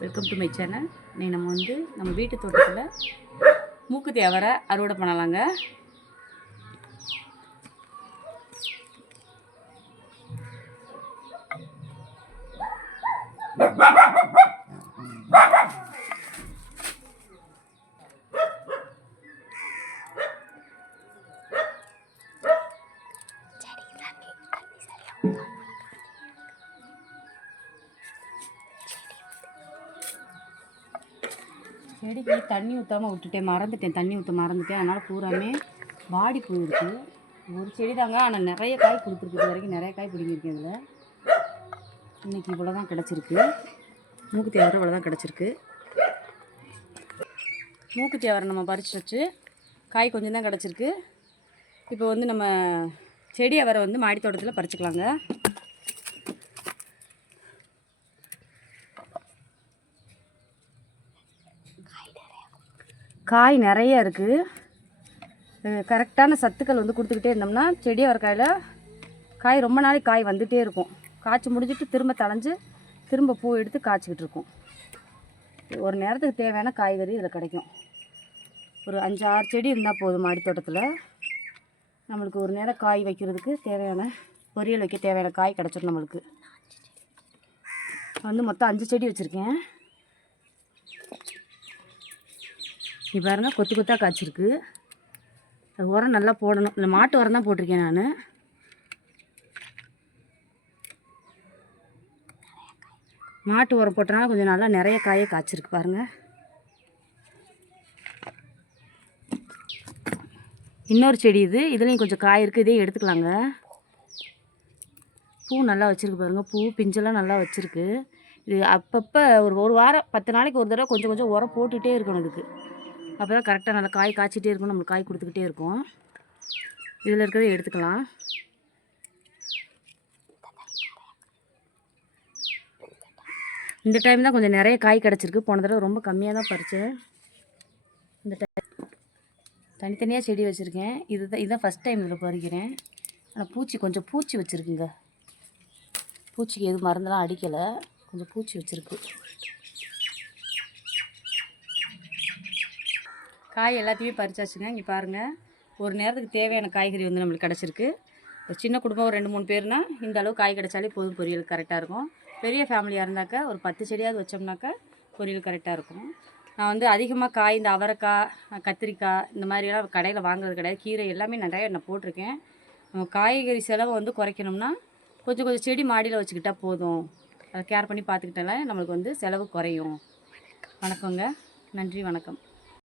Welcome to my channel இன்னைக்கு நம்ம வந்து நம்ம வீட்டு தோட்டத்தில் மூக்குத்தி அவரை அறுவடை பண்ணலாங்க. செடிக்கு தண்ணி ஊற்றாமல் விட்டுட்டேன். மறந்துட்டேன். தண்ணி ஊற்ற மறந்துட்டேன். அதனால் பூராமே வாடி போயிருக்கு. ஒரு செடி தாங்க ஆனால் நிறைய காய் கொடுத்துருக்கு. இது வரைக்கும் நிறைய காய் பிடிங்கிருக்கேன் இதில். இன்னைக்கு இவ்வளோ தான் கிடச்சிருக்கு. மூக்குத்தி அவரை இவ்வளோ தான் கிடச்சிருக்கு. மூக்குத்தி அவரை நம்ம பறிச்சு வச்சு காய் கொஞ்சம் தான் கிடச்சிருக்கு. இப்போ வந்து நம்ம செடி அவரை வந்து மாடி தோட்டத்தில் பறிச்சுக்கலாங்க. காய் நிறைய இருக்குது கரெக்டான சத்துக்கள் வந்து கொடுத்துக்கிட்டே இருந்தோம்னா செடி அவரைக்காயில் காய் ரொம்ப நாளைக்கு காய் வந்துகிட்டே இருக்கும். காய்ச்சி முடிஞ்சிட்டு திரும்ப தளைஞ்சு திரும்ப பூ எடுத்து காய்ச்சிக்கிட்டு இருக்கும். ஒரு நேரத்துக்கு தேவையான காய்கறி இதில் கிடைக்கும். ஒரு அஞ்சு ஆறு செடி இருந்தால் போதும் மாடி தோட்டத்தில். நம்மளுக்கு ஒரு நேரம் காய் வைக்கிறதுக்கு தேவையான பொரியல் வைக்க தேவையான காய் கிடச்சிடும் நம்மளுக்கு. வந்து மொத்தம் அஞ்சு செடி வச்சுருக்கேன். இது பாருங்கள் கொத்து கொத்தாக காய்ச்சிருக்கு. அது உரம் நல்லா போடணும். இந்த மாட்டு உரம் தான் போட்டிருக்கேன் நான். மாட்டு உரம் போட்டனால கொஞ்சம் நல்லா நிறைய காயே காய்ச்சிருக்கு பாருங்கள் இன்னொரு செடி இது. இதுலேயும் கொஞ்சம் காய் இருக்குது இதே எடுத்துக்கலாங்க. பூ நல்லா வச்சுருக்கு பாருங்கள் பூ பிஞ்செல்லாம் நல்லா வச்சுருக்கு. இது அப்பப்போ ஒரு ஒரு வாரம் பத்து நாளைக்கு ஒரு தடவை கொஞ்சம் கொஞ்சம் உரம் போட்டுகிட்டே இருக்கணும் இதுக்கு. அப்போ தான் கரெக்டாக நல்லா காய் காய்ச்சிட்டே இருக்கும் நம்மளுக்கு காய் கொடுத்துக்கிட்டே இருக்கும். இதில் இருக்கிறத எடுத்துக்கலாம். இந்த டைம் தான் கொஞ்சம் நிறைய காய் கிடச்சிருக்கு. போன தடவை ரொம்ப கம்மியாக தான் பறித்தேன் இந்த டைம் தனித்தனியாக செடி வச்சுருக்கேன். இதுதான் இதுதான் ஃபஸ்ட் டைம் இதில் பறிக்கிறேன். ஆனால் பூச்சி கொஞ்சம் பூச்சி வச்சுருக்குங்க. பூச்சிக்கு எதுவும் மருந்தெல்லாம் அடிக்கலை. கொஞ்சம் பூச்சி வச்சுருக்கு. காய் எல்லாத்தையுமே பறிச்சாச்சுங்க. இங்கே பாருங்கள் ஒரு நேரத்துக்கு தேவையான காய்கறி வந்து நம்மளுக்கு கிடச்சிருக்கு. ஒரு சின்ன குடும்பம் ஒரு ரெண்டு மூணு பேர்னா இந்த அளவு காய் கிடைச்சாலே போதும். பொரியல் கரெக்டாக இருக்கும். பெரிய ஃபேமிலியாக இருந்தாக்கா ஒரு பத்து செடியாவது வச்சோம்னாக்கா பொரியல் கரெக்டாக இருக்கும். நான் வந்து அதிகமாக காய் இந்த அவரைக்காய் கத்திரிக்காய் இந்த மாதிரியெல்லாம் கடையில் வாங்குறது கிடையாது. கீரை எல்லாமே நிறையா நான் போட்டிருக்கேன். நம்ம காய்கறி செலவை வந்து குறைக்கணும்னா கொஞ்சம் கொஞ்சம் செடி மாடியில் வச்சுக்கிட்டா போதும். அதை கேர் பண்ணி பார்த்துக்கிட்டாலே நம்மளுக்கு வந்து செலவு குறையும். வணக்கங்க. நன்றி வணக்கம்.